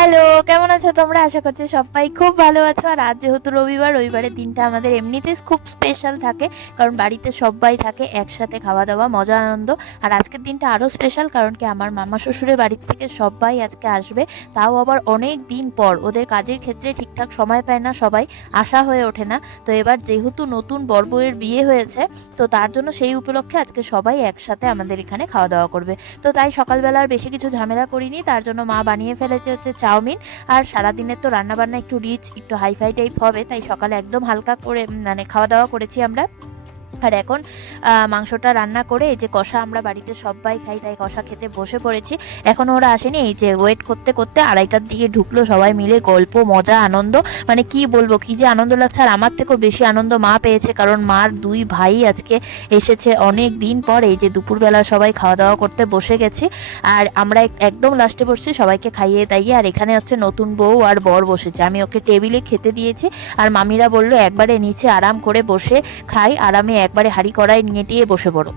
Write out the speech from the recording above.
Hello, কেমন আছো তোমরা? আশা করছি সবাই খুব ভালো আছো। আর আজ যেহেতু রবিবার, রবিবারের দিনটা আমাদের এমনিতেই খুব স্পেশাল থাকে, কারণ বাড়িতে সবাই থাকে, একসাথে খাওয়া দাওয়া মজা, আনন্দ। আর আজকের দিনটা আরও স্পেশাল কারণ কি আমার মামা শ্বশুরের বাড়ির থেকে সবাই আজকে আসবে। তাও আবার অনেক দিন পর, ওদের কাজের ক্ষেত্রে ঠিকঠাক সময় পায় না সবাই, আশা হয়ে ওঠে না। তো এবার যেহেতু নতুন বউয়ের বিয়ে হয়েছে, তো তার জন্য সেই উপলক্ষে আজকে সবাই একসাথে আমাদের এখানে খাওয়া দাওয়া করবে। তো তাই সকালবেলা আর বেশি কিছু ঝামেলা করিনি, তার জন্য মা বানিয়ে ফেলেছে হচ্ছে চাউমিন। আর সারাদিনের তো রান্নাবান্না একটু রিচ একটু হাইফাই টাইপ হবে, তাই সকালে একদম হালকা করে মানে খাওয়া দাওয়া করেছি আমরা। আর এখন মাংসটা রান্না করে এই যে কষা আমরা বাড়িতে সবাই খাই, তাই কষা খেতে বসে পড়েছি। এখনও ওরা আসেনি, এই যে ওয়েট করতে করতে আড়াইটার দিকে ঢুকলো সবাই মিলে, গল্প, মজা, আনন্দ। মানে কি বলব, কি যে আনন্দ লাগছে, আর আমার থেকেও বেশি আনন্দ মা পেয়েছে, কারণ মার দুই ভাই আজকে এসেছে অনেক দিন পর, এই যে দুপুরবেলা সবাই খাওয়া দাওয়া করতে বসে গেছি। আর আমরা এক- একদম লাস্টে বসছি, সবাইকে খাইয়ে দাইয়ে, আর এখানে হচ্ছে নতুন বউ আর বর বসেছে। আমি ওকে টেবিলে খেতে দিয়েছি, আর মামিরা বলল, একবারে নিচে আরাম করে বসে খাই আরামে একবারে হাড়ি কড়াই নিয়ে টিয়ে বসে পড়ো।